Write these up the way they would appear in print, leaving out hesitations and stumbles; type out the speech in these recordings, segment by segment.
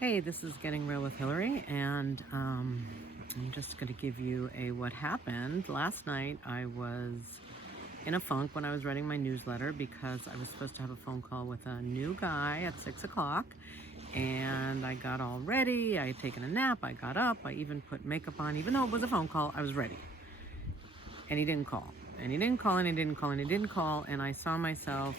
Hey, this is Getting Real with Hillary, and I'm just going to give you a what happened. Last night, I was in a funk when I was writing my newsletter because I was supposed to have a phone call with a new guy at 6 o'clock, and I got all ready. I had taken a nap. I got up. I even put makeup on. Even though it was a phone call, I was ready. And he didn't call. And he didn't call, and he didn't call, and he didn't call, and I saw myself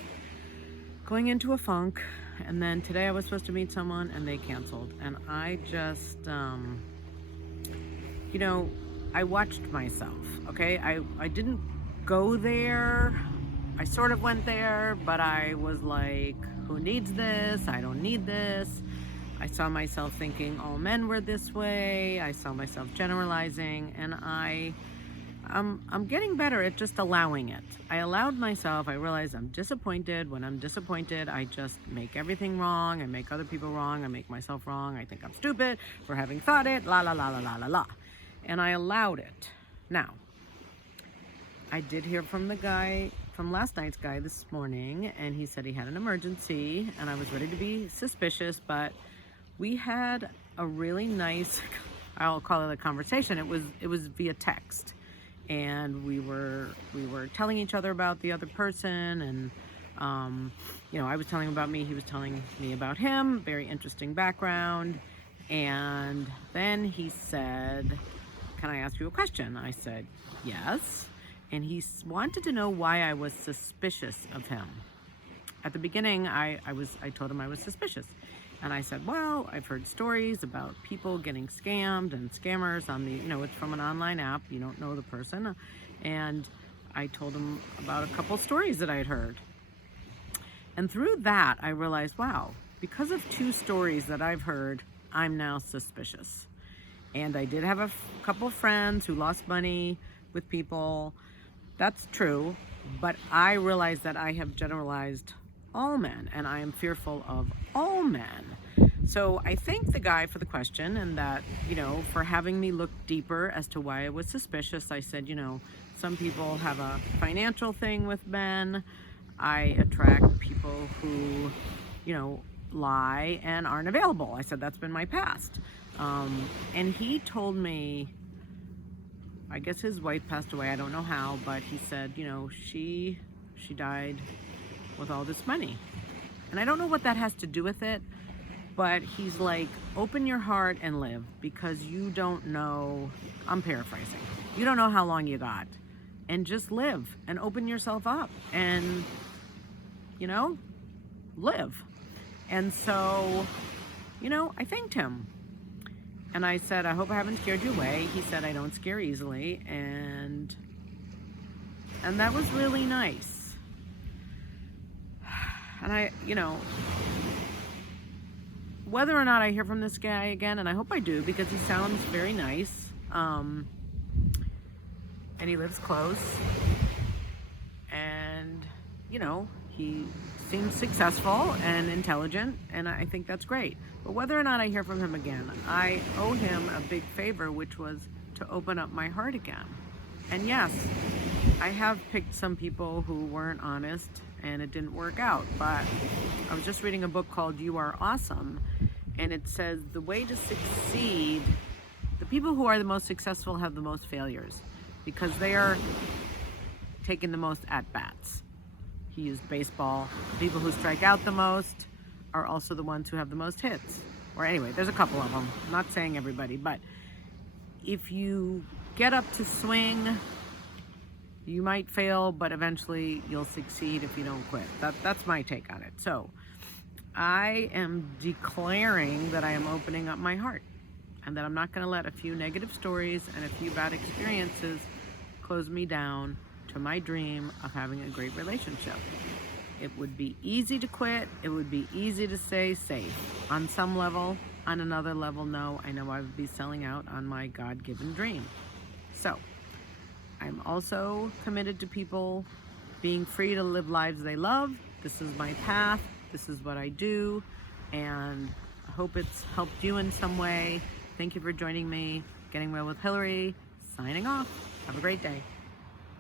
going into a funk. And then today I was supposed to meet someone and they canceled. And I just, I watched myself, okay? I didn't go there. I sort of went there, but I was like, who needs this? I don't need this. I saw myself thinking all men were this way. I saw myself generalizing, and I'm getting better at just allowing it. I allowed myself. I realized I'm disappointed. When I'm disappointed, I just make everything wrong. I make other people wrong. I make myself wrong. I think I'm stupid for having thought it. La la la la la la la. And I allowed it. Now, I did hear from the guy, from last night's guy this morning, and he said he had an emergency, and I was ready to be suspicious, but we had a really nice, I'll call it a conversation. It was via text. And we were telling each other about the other person, and I was telling him about me, he was telling me about him. Very interesting background. And then he said, can I ask you a question? I said yes. And he wanted to know why I was suspicious of him. At the beginning, I told him I was suspicious. And I said, well, I've heard stories about people getting scammed and scammers on it's from an online app. You don't know the person. And I told him about a couple stories that I had heard. And through that, I realized, wow, because of two stories that I've heard, I'm now suspicious. And I did have a couple friends who lost money with people. That's true. But I realized that I have generalized all men, and I am fearful of all men. So I thank the guy for the question, and that, for having me look deeper as to why I was suspicious. I said, some people have a financial thing with men. I attract people who, lie and aren't available. I said, that's been my past. And he told me, I guess his wife passed away. I don't know how, but he said, she died with all this money. And I don't know what that has to do with it, but he's like, open your heart and live, because you don't know, I'm paraphrasing, you don't know how long you got, and just live and open yourself up and, live. And so, I thanked him. And I said, I hope I haven't scared you away. He said, I don't scare easily. And that was really nice. And I, whether or not I hear from this guy again, and I hope I do, because he sounds very nice, and he lives close, and, he seems successful and intelligent, and I think that's great. But whether or not I hear from him again, I owe him a big favor, which was to open up my heart again. And yes, I have picked some people who weren't honest, and it didn't work out. But I was just reading a book called You Are Awesome, and it says the way to succeed, the people who are the most successful have the most failures, because they are taking the most at-bats. He used baseball. The people who strike out the most are also the ones who have the most hits. Or anyway, there's a couple of them. I'm not saying everybody, but if you get up to swing, you might fail, but eventually you'll succeed if you don't quit. That's my take on it. So I am declaring that I am opening up my heart, and that I'm not going to let a few negative stories and a few bad experiences close me down to my dream of having a great relationship. It would be easy to quit. It would be easy to stay safe. On some level, on another level, no, I know I would be selling out on my God-given dream. So I'm also committed to people being free to live lives they love. This is my path. This is what I do. And I hope it's helped you in some way. Thank you for joining me. Getting Real with Hillary, signing off. Have a great day.